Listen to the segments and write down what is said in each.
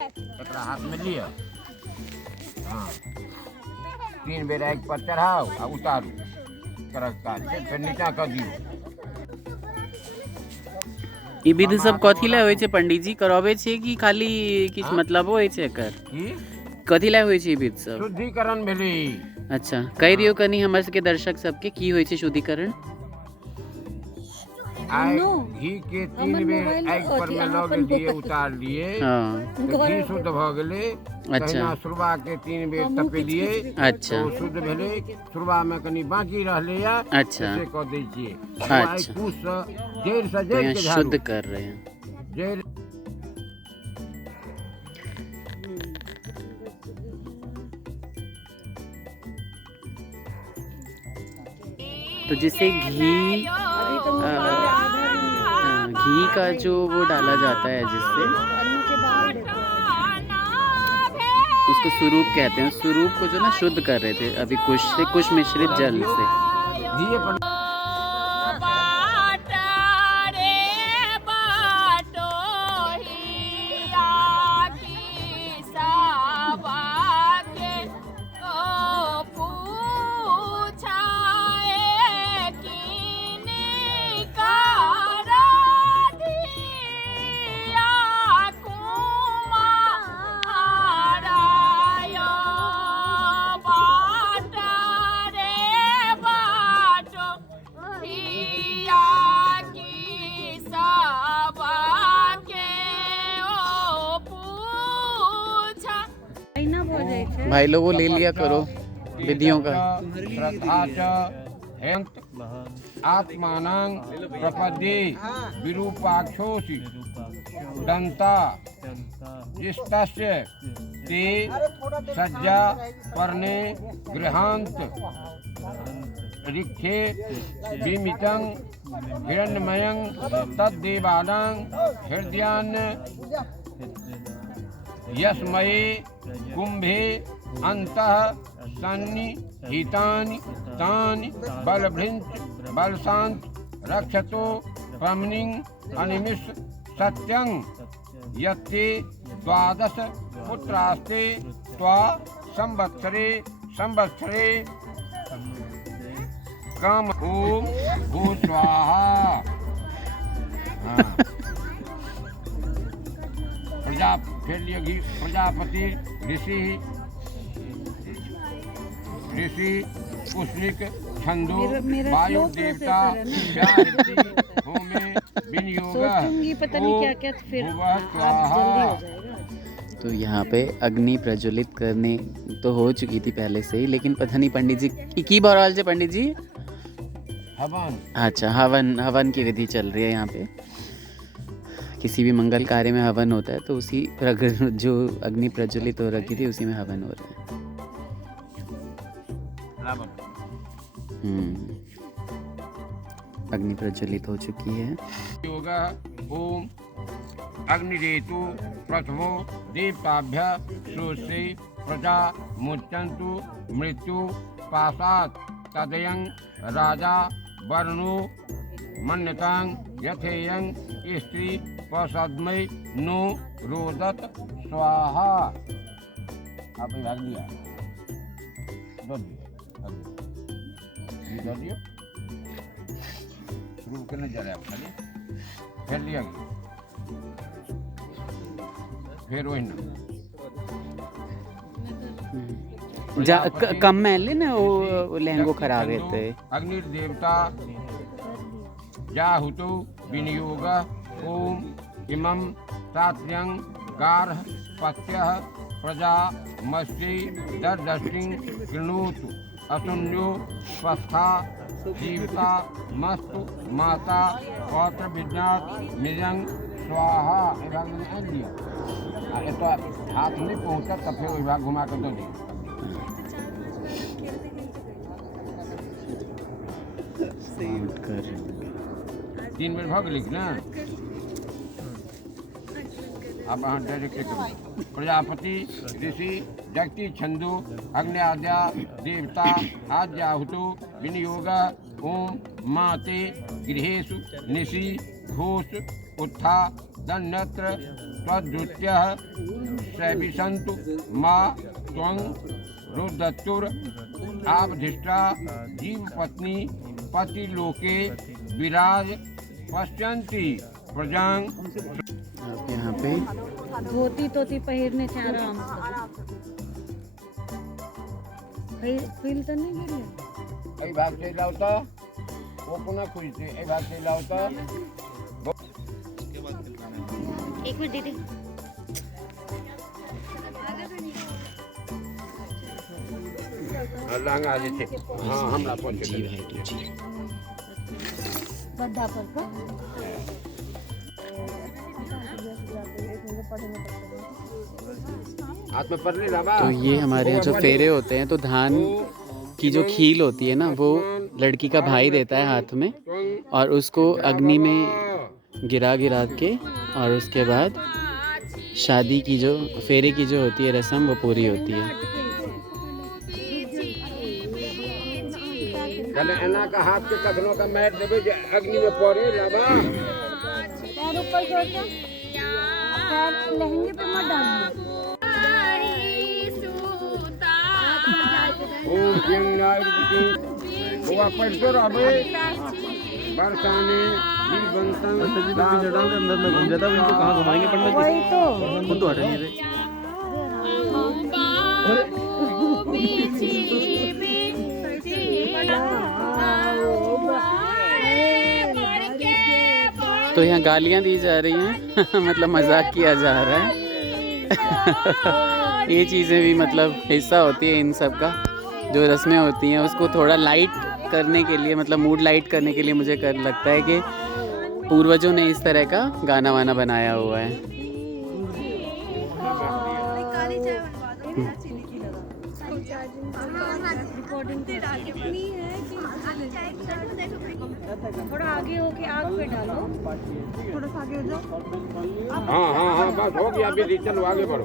एकरा हाथ में लिया, हाँ 3 बेर आग पर चढ़ाओ आ उतारू फिर नीचा कर दियो। ई विधि सब कथी ला होइ छै पंडित जी, कराबै छै कि खाली किछ मतलब होइ छै एकर? कथी ला होइ छै ई विधि सब? शुद्धिकरण भेलै। अच्छा कहि दियौ कनी हमर सबके दर्शक सबके की होइ छै शुद्धिकरण? घी के 3 बेर आग पर में लग दिए उतार लिए, घी शुद्ध भ गेलै। तहिना सुरबा के 3 बेर तपेलिए, अच्छा तो शुद्ध भेलै। सुरबा में कनी बाकी रहले या, अच्छा से क दै छिए। अच्छा कुश से जड़ के शुद्ध कर रहे हैं। जड़ तो जैसे घी घी का जो वो डाला जाता है जिससे उसको स्वरूप कहते हैं। स्वरूप को जो ना शुद्ध कर रहे थे अभी कुश से, कुश मिश्रित जल से। भाई लोगों ले लिया करो विधियों का। आत्मानं प्रपद्ये विरूपाक्षोषि दंता जिस्तस्य ते सज्जा पर्णे गृहांत रिक्षे विमितं हिरण्मयं तद्देवानां हृदयान् यस्मये कुंभे अंतः सन्निहितानि तानि बलभृंच बलशांत रक्षतो प्रमनिं अनिमिष सत्यं यत्ते 12 पुत्रास्ते त्वा संवत्सरे संवत्सरे काम ओम भू स्वाहा। प्रजापति ऋषि पुष्णिक छंदो वायु देवता तो यहाँ पे अग्नि प्रज्वलित करने तो हो चुकी थी पहले से ही, लेकिन पता नहीं पंडित जी की बहरहाल से पंडित जी हवन, अच्छा हवन की विधि चल रही है यहाँ पे। किसी भी मंगल कार्य में हवन होता है तो उसी जो अग्नि प्रज्वलित हो रखी थी उसी में हवन हो रहा है। अग्नि प्रज्वलित हो चुकी है। योगा ओम अग्निरेतु प्रथमो देवताभ्य सोसे प्रजा मुच्यन्तु मृत्यु पाशात् तदयं राजा वर्णो मन्यतां यथेयं स्त्री पशद्मय नो रोदत स्वाहा। आप भाग लिया दियो शुरू करने जा रहे हैं खाली फिर लिया गया फिर वही ना कम महल ना वो लहंगो खराब है। अग्नि देवता जाहुतो विनियोग ओम इमं सात्यं गार्ह पत्यः प्रजा मस्ति दर्दष्टिं कृणोतु असुन्यो स्वस्था जीविता मस्तु माता पौत्र विज्ञात मिजंग स्वाहा। तो हाथ नहीं पहुँचा तब फिर विभाग घुमा कर दो दी। 3 बेर भग लिख ना अब डायरेक्ट प्रजापति ऋषि जगति छंदो अग्न्याद्या देवता आद्याहुतो विनियोग ओम माते गृहेषु निशि घोष उत्था दन्यत्र तद्द्वितीयः सैविशन्तु मा त्वं रुदत्तुर आवधिष्ठा जीव पत्नी पति लोके विराज पश्यन्ति प्रजां। आप यहाँ पे धोती तोती पहिरने चारा फील तो नहीं गिरी ए भाग से लावता वो पुन्हा खुलते ए भाग से लावता। एक मिनट दीदी लहंगा जे छे हां हमरा पहुंच जी भाई तो जी गद्दा पर का हाथ में पड़ने लगा। तो ये हमारे यहाँ जो फेरे होते हैं तो धान की जो खील होती है ना वो लड़की का भाई देता है हाथ में और उसको अग्नि में गिरा के और उसके बाद शादी की जो फेरे की जो होती है रस्म वो पूरी होती है। कल एना का हाथ के कदनों का मैट देवे जे अग्नि में पड़े लगा। पैर ऊपर जोड़ के पैर लहंगे पे मत डालिए। ओम जंगाय रुपति वो परसों रहे बरसाने भी बनतन अंदर में घूम जाता है। इनको कहाँ घुमाएंगे पंडित जी? वही तो खुद तो हटेंगे रे। तो यहाँ गालियाँ दी जा रही हैं मतलब मजाक किया जा रहा है ये चीज़ें भी मतलब हिस्सा होती है इन सब का। जो रस्में होती हैं उसको थोड़ा लाइट करने के लिए मतलब मूड लाइट करने के लिए मुझे लगता है कि पूर्वजों ने इस तरह का गाना वाना बनाया हुआ है। थोड़ा आगे होके आग पे डालो। थोड़ा सा आगे हो जाओ। हाँ हाँ हाँ बस हो गया अभी चलो आगे बढ़ो।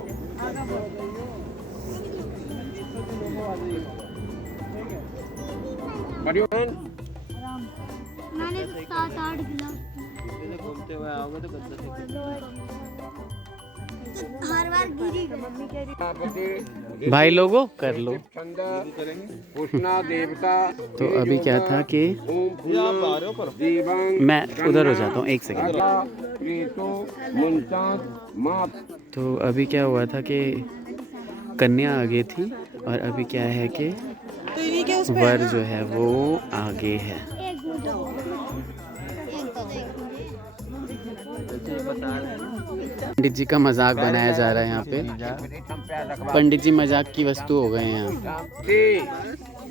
बढ़ियो मैंने 7-8 गिलास घूमते हुए आओगे तो हर बार गिरी भाई लोगों कर लो। पुष्णा देवता। तो अभी क्या था कि मैं उधर हो जाता हूँ एक सेकंड। तो अभी क्या हुआ था कि कन्या आगे थी और अभी क्या है कि वर जो है वो आगे है। पंडित जी का मजाक बनाया जा रहा है यहाँ पे। पंडित जी मजाक की वस्तु हो गए हैं यहाँ।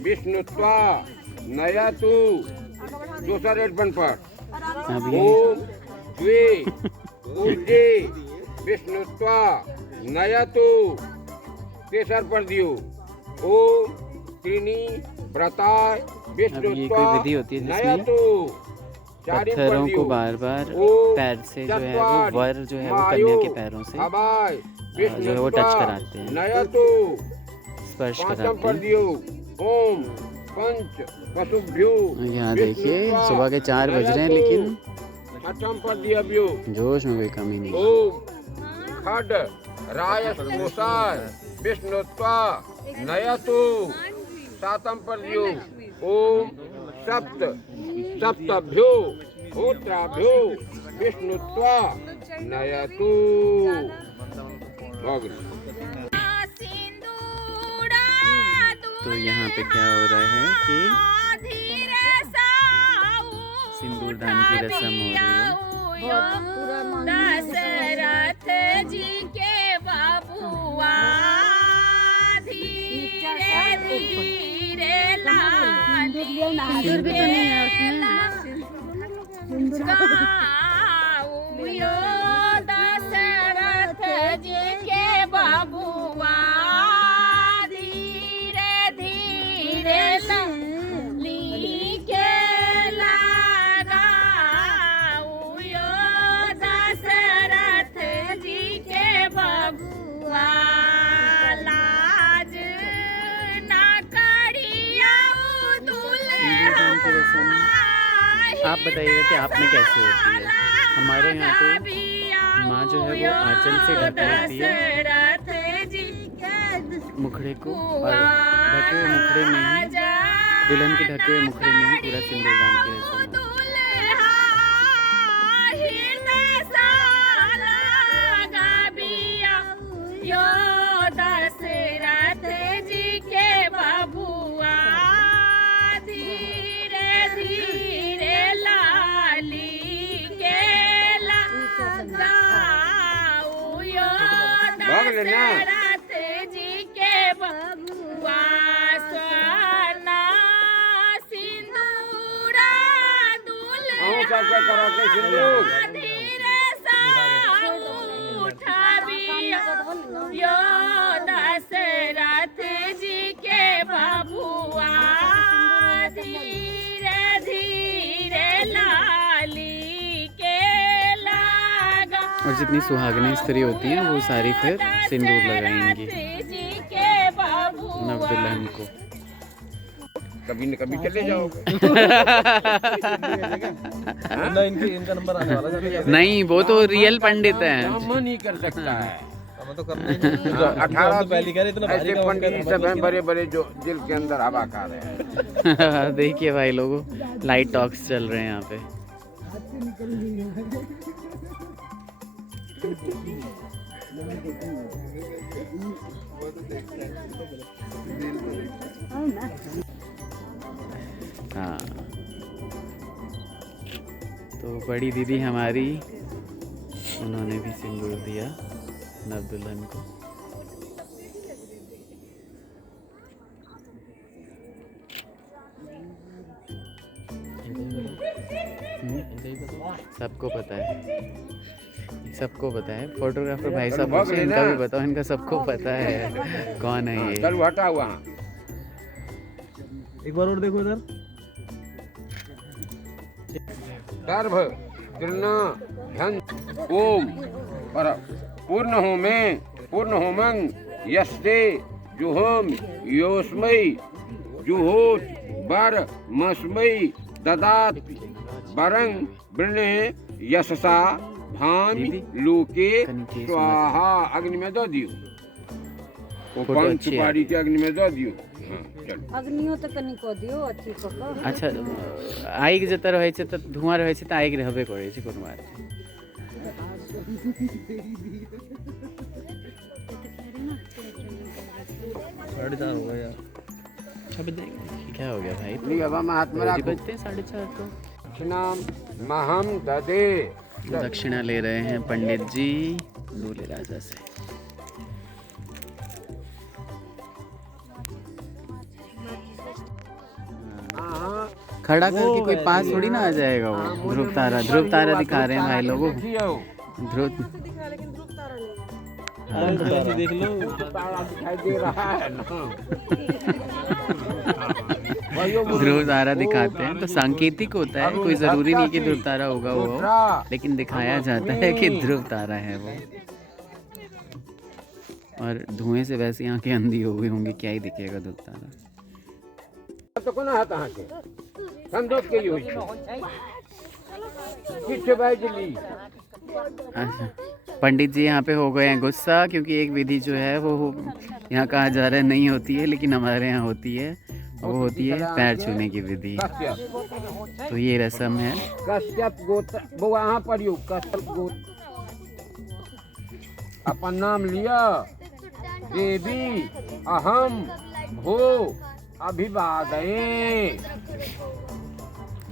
विष्णुत्वा नया तू दूसरा रेड बन पर अभी ओम द्वे ऊर्जे विष्णुत्वा नया तू तेसर पर दियो ओम त्रिनी व्रताय अब ये कोई विष्णुत्वा विधि होती है नया जिसमें तू पत्थरों को बार बार पैर से जो है वो वर जो है वो कन्या के पैरों से जो है वो टच कराते हैं, नया तू स्पर्श पांचम कराते पर हैं। दियो ओम पंच पशुभ्यो यहाँ देखिए सुबह के 4 बज रहे हैं लेकिन छठम पर दिया बियो जोश में कोई कमी नहीं। ओम खड राय सुसाय विष्णुत्वा नयतु सातम पर दियो ओम सप्त सप्तभ्यो होत्राभ्यो विष्णुत्वा नयतु। तो यहाँ पे क्या हो रहा है कि सिंदूरदान की रस्म हो रही है। दशरथ जी के बबुआ धीरे धीरे लाल सिंदूर भी तो नहीं है उसमें। गाऊं दशरथ जी के बबुआ धीरे धीरे लाली के दशरथ जी के बबुआ लाज ना करिया दुल्हा आप बताइएगा कि आप में कैसे होती है। हमारे यहाँ तो माँ जो है वो आंचल से ढक लेती है मुखड़े को, और ढके हुए मुखड़े में ही, दुल्हन के ढके हुए मुखड़े में ही पूरा सिंदूर दान की रस्म है। दशरथ जी के बबुआ धीरे धीरे लाली के लगाऊ यो दशरथ जी के बबुआ सोना सिंदूरा दुल्हा धीरे सा उठाबिया यो दशरथ जी के बबुआ धीरे धीरे लाली के लगा। और जितनी सुहागनें स्त्री होती हैं वो सारी फिर सिंदूर लगाएंगी नव दुल्हन को। कभी न कभी चले जाओगे। ना इनका नंबर आने वाला है। नहीं, वो तो रियल पंडित हैं। मन ही कर सकता है। हमें तो करना ही नहीं। 18 पहली कह रहे इतना भारी ऐसे काम पंडित करना सब हैं बड़े बड़े जो दिल के अंदर हवा खा रहे हैं। देखिए भाई लोगों, लाइट टॉक्स चल रहे हैं यहाँ पे। हाँ, तो बड़ी दीदी हमारी, उन्होंने भी सिंदूर दिया नव दुल्हन को। सबको पता है, सबको पता है। फोटोग्राफर भाई साहब पूछे, इनका भी बताओ। इनका सबको पता है कौन है ये। चल हटा हुआ। एक बार और देखो इधर। गर्भ कृण धन ओम पर पूर्ण होमं यस्ते जुहोम योस्मय जुहोत बर मस्मय ददात बरंग वृणे यशसा भामि लोके स्वाहा। अग्नि में दो दियो, वो 5 सुपारी के अग्नि में दो दियो। अग्नियो तो कनी को दियो अच्छी को। अच्छा, आगि जतऽ रहै छै तऽ धुआं रहै छै तऽ आगि रहबे करै छै, कोनो बात नहीं। साढ़े 4 हो गया यार। क्या हो गया भाई? हाथ में रोज बजते हैं 4:30 तो। दक्षिणाम महम ददे। दक्षिणा ले रहे हैं पंडित जी दूल्हे राजा से। खड़ा करके कोई पास थोड़ी ना आ जाएगा वो। ध्रुव तारा दिखा रहे हैं भाई लोगों। ध्रुव तारा देख लो। तारा दिखाई दे रहा है ना। ध्रुव तारा दिखाते हैं तो सांकेतिक होता है, कोई जरूरी नहीं कि ध्रुव तारा होगा वो, लेकिन दिखाया जाता है कि ध्रुव तारा है वो। और धुएं से वैसे आंखें अंधी हो गई होंगी, क्या ही दिखेगा ध्रुव तारा। तो कौन है तहां के संदोष के होई किछ बाजली। अच्छा, पंडित जी यहाँ पे हो गए हैं गुस्सा, क्योंकि एक विधि जो है वो यहाँ कहा जा रहा है नहीं होती है, लेकिन हमारे यहाँ होती है। वो होती है पैर छूने की विधि। तो ये रस्म है। कश्यप गोत्र वो वहाँ पढ़ियो। कश्यप गोत्र अपन नाम लिया। देवी अहम भो अभिवादये।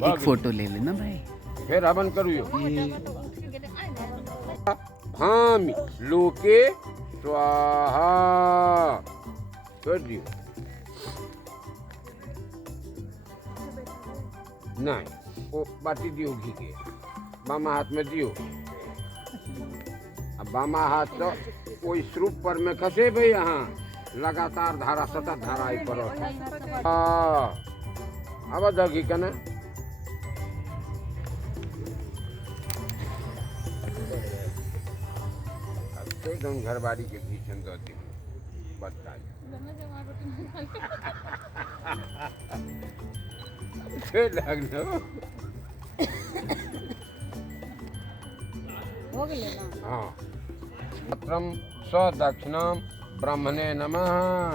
एक फोटो ले लेना भाई। फिर हवन करियो। भामि लोके स्वाहा कर दियो। नहीं, वो बाटी दियो घी के। बामा हाथ में दियो। अब बामा हाथ तो कोई स्वरूप पर में खसे भाई। यहाँ लगातार धारा सतत धारा आई पर। अब दगी कना एकदम घर बाड़ी के भीषण दौती बता लगना हो गए ना। हाँ पत्रम स दक्षिणम ब्राह्मणे नमः।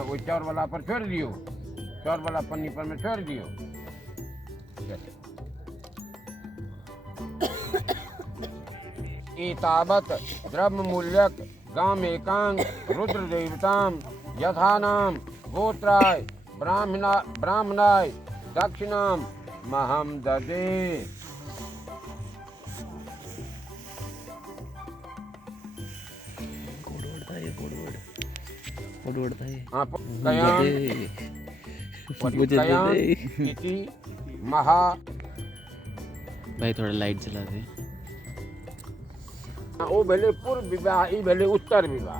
वो चार वाला पर छोड़ दियो, चार वाला पन्नी पर में छोड़ दियो। एतावत् द्रव्य मूल्यक गाम एकांग रुद्र देवताम यथानाम गोत्राय ब्राह्मणाय दक्षिणाम महम ददे। महा भाई थोड़ा लाइट जला दे। वो भले पूर्व विवाह, ई भले उत्तर विवाह।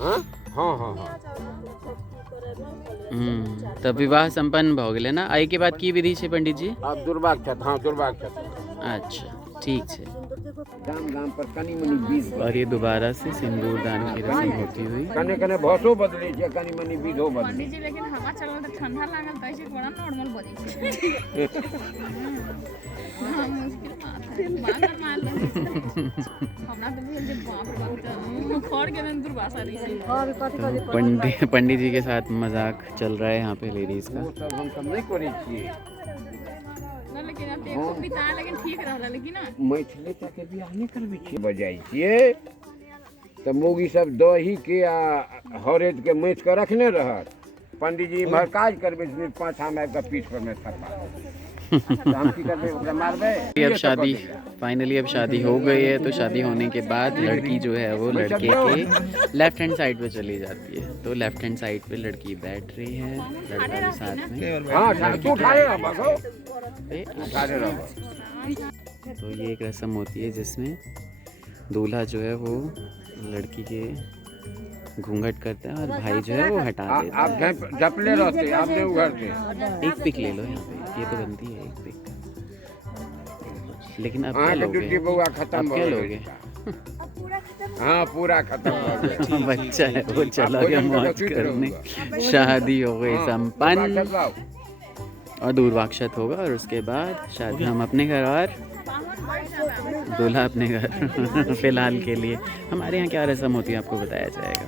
हाँ हाँ हाँ हाँ। तब विवाह संपन्न हो गए ना। आई के बाद की विधि छे पंडित जी? अब दुर्भाग्य। हाँ दुर्भाग्य। अच्छा ठीक है। गाम गाम पर कनी मनी बीज और ये दोबारा से सिंदूर दान की रस्म होती हुई कने कने भसो बदले छे, कनी मनी बीजो बदले। पंडित जी लेकिन हवा चलल त ठंडा लागल त ऐसे बड़ा नॉर्मल बनी छे। हां मुश्किल बात है। बात मान लो हमरा तो भी जब बाप रे बाप खोड़ के अंदर भाषा रही है। और कथि पंडित जी के साथ मजाक चल रहा है यहाँ पे लेडीज का। वो सब हम सब नहीं करे छिए ना, लेकिन अब देखो पिता लेकिन ठीक रहला। लेकिन ना मैथिली तक के बियाह नहीं करबे छिए बजाई छिए त मोगी सब दही के आ हरेद के मैथ के रखने रहत। पंडित जी भर काज करबे 5 हम आब के पीठ पर में थपा। हम की करबे ओकरा मारबे। अब शादी फाइनली अब शादी हो गई है। तो शादी होने के बाद लड़की जो है वो लड़के के लेफ्ट हैंड साइड पे चली जाती है। तो लेफ्ट हैंड साइड पे लड़की बैठ रही है, लड़का भी साथ में। हां तू उठाए रह बगो उठाए रह। तो ये एक रस्म होती है जिसमें दूल्हा जो है वो लड़की के घूंघट करता है और भाई जो है वो हटा देता आप झपले रहते, आप नहीं उघरते। है। एक पिक ले लो यहाँ पे, ये तो बनती है एक पिक। लेकिन अब क्या लोगे? बउआ खत्म अब हो क्या गया। लोगे? हाँ पूरा खत्म हो गया। बच्चा है वो चला गया मौज करने। शादी हो गई संपन्न और दूरवाक्षत होगा और उसके बाद शादी हम अपने घर और दूल्हा अपने घर। फिलहाल के लिए हमारे यहाँ क्या रस्म होती है आपको बताया जाएगा।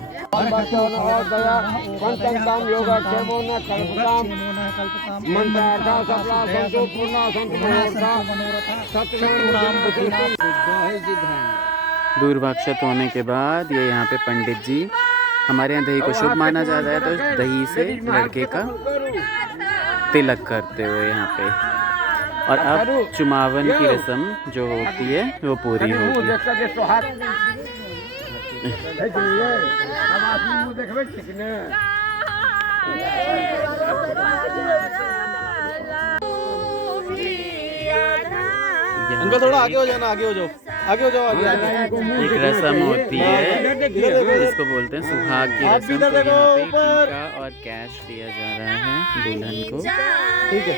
दूरवाक्षत होने के बाद ये यहाँ पे पंडित जी, हमारे यहाँ दही को शुभ माना जाता है, तो दही से लड़के का तिलक करते हुए यहाँ पे। और अब चुमावन की रस्म जो होती है वो पूरी होगी। अंकल थोड़ा आगे हो जाना, आगे हो जाओ, आगे हो जाओ, आगे एक रस्म होती है जिसको बोलते हैं सुहाग की रस्म। तो यहाँ पे टीका और कैश दिया जा रहा है दुल्हन को। ठीक है।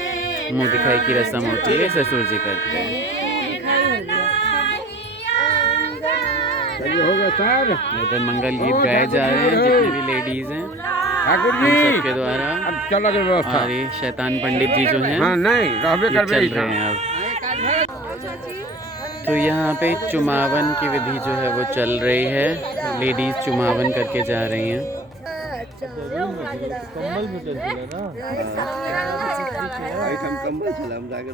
मुँह दिखाई की रस्म होती है, ससुर जी करते हैं। हो गया सर। इधर मंगल गीत गाए जा रहे हैं जितने भी लेडीज हैं ठाकुर उन जी सबके द्वारा। अब चलो व्यवस्था। और ये शैतान पंडित जी जो हैं हाँ नहीं रहबे ये करबे चल रहे हैं अब। तो यहाँ पे चुमावन की विधि जो है वो चल रही है। लेडीज चुमावन करके जा रही हैं। कंबल में चल चला ना। हम कंबल चला, हम जाकर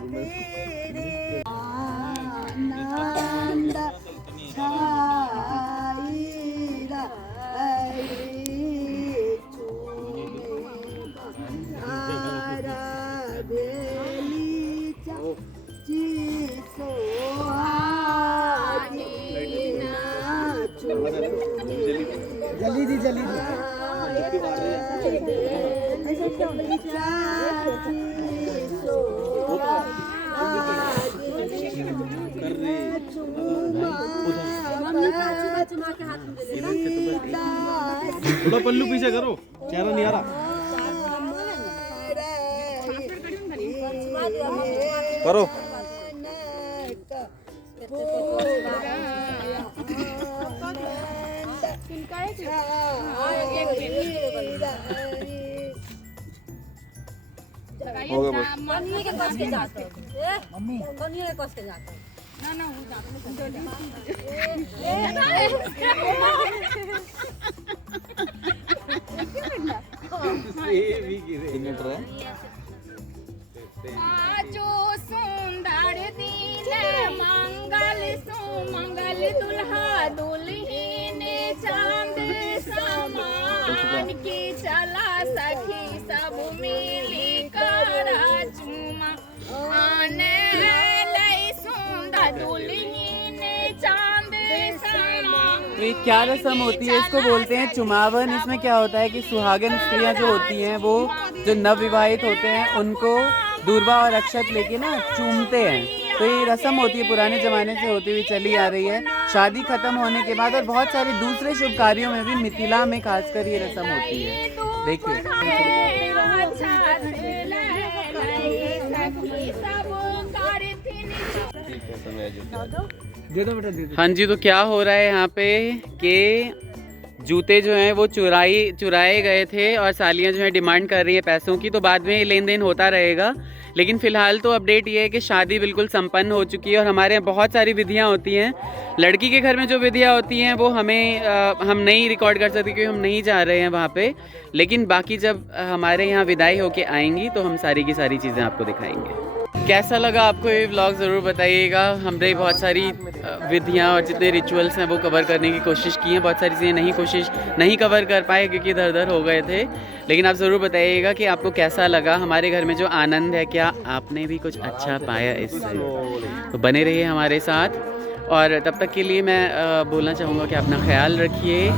जल्दी थोड़ा पल्लू पीछे करो, चेहरा नहीं आ रहा। करो। हो गया बस। कनिए के कस के जाते ए मम्मी कनिए के कस के जाते ना ना वो जाते सिग्नेचर है। आजो सुंदर दिन मंगल सुमंगल दुल्हा दुल्हन चांद समान की चला सखी सब मिली कर चुमा आने लई सुंदर दुल्हन चांद समान। तो ये क्या रस्म होती है? इसको बोलते हैं चुमावन। इसमें क्या होता है कि सुहागन स्त्रियां जो होती हैं वो जो नवविवाहित होते हैं उनको दूर्वा और अक्षत लेके ना चूमते हैं। तो ये रस्म होती है, पुराने ज़माने से होती हुई चली आ रही है। शादी खत्म होने के बाद और बहुत सारे दूसरे शुभ कार्यों में भी मिथिला में खासकर ये रस्म होती है। देखिए हाँ जी, तो क्या हो रहा है यहाँ पे कि जूते जो हैं वो चुराए गए थे और सालियाँ जो हैं डिमांड कर रही हैं पैसों की। तो बाद में लेन देन होता रहेगा, लेकिन फ़िलहाल तो अपडेट ये है कि शादी बिल्कुल संपन्न हो चुकी है। और हमारे यहाँ बहुत सारी विधियाँ होती हैं। लड़की के घर में जो विधियाँ होती हैं वो हम नहीं रिकॉर्ड कर सकते क्योंकि हम नहीं जा रहे हैं वहाँ पे। लेकिन बाकी जब हमारे यहाँ विदाई होके आएंगी तो हम सारी की सारी चीज़ें आपको दिखाएंगे। कैसा लगा आपको ये व्लॉग ज़रूर बताइएगा। हमने बहुत सारी विधियाँ और जितने रिचुअल्स हैं वो कवर करने की कोशिश की है। बहुत सारी चीज़ें नहीं कवर कर पाए क्योंकि इधर उधर हो गए थे। लेकिन आप ज़रूर बताइएगा कि आपको कैसा लगा हमारे घर में जो आनंद है, क्या आपने भी कुछ अच्छा पाया इससे। तो बने रहिए हमारे साथ। और तब तक के लिए मैं बोलना चाहूँगा कि अपना ख्याल रखिए।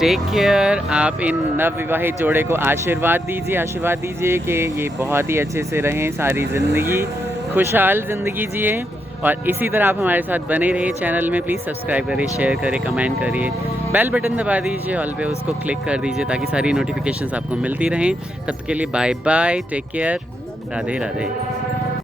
Take care. आप इन नवविवाहित जोड़े को आशीर्वाद दीजिए कि ये बहुत ही अच्छे से रहें, सारी ज़िंदगी खुशहाल ज़िंदगी जिए। और इसी तरह आप हमारे साथ बने रहिए। चैनल में प्लीज़ सब्सक्राइब करिए, शेयर करें, कमेंट करिए, बेल बटन दबा दीजिए, ऑल पे उसको क्लिक कर दीजिए ताकि सारी नोटिफिकेशंस आपको मिलती रहें। तब तक के लिए bye bye, take care, Radhe Radhe.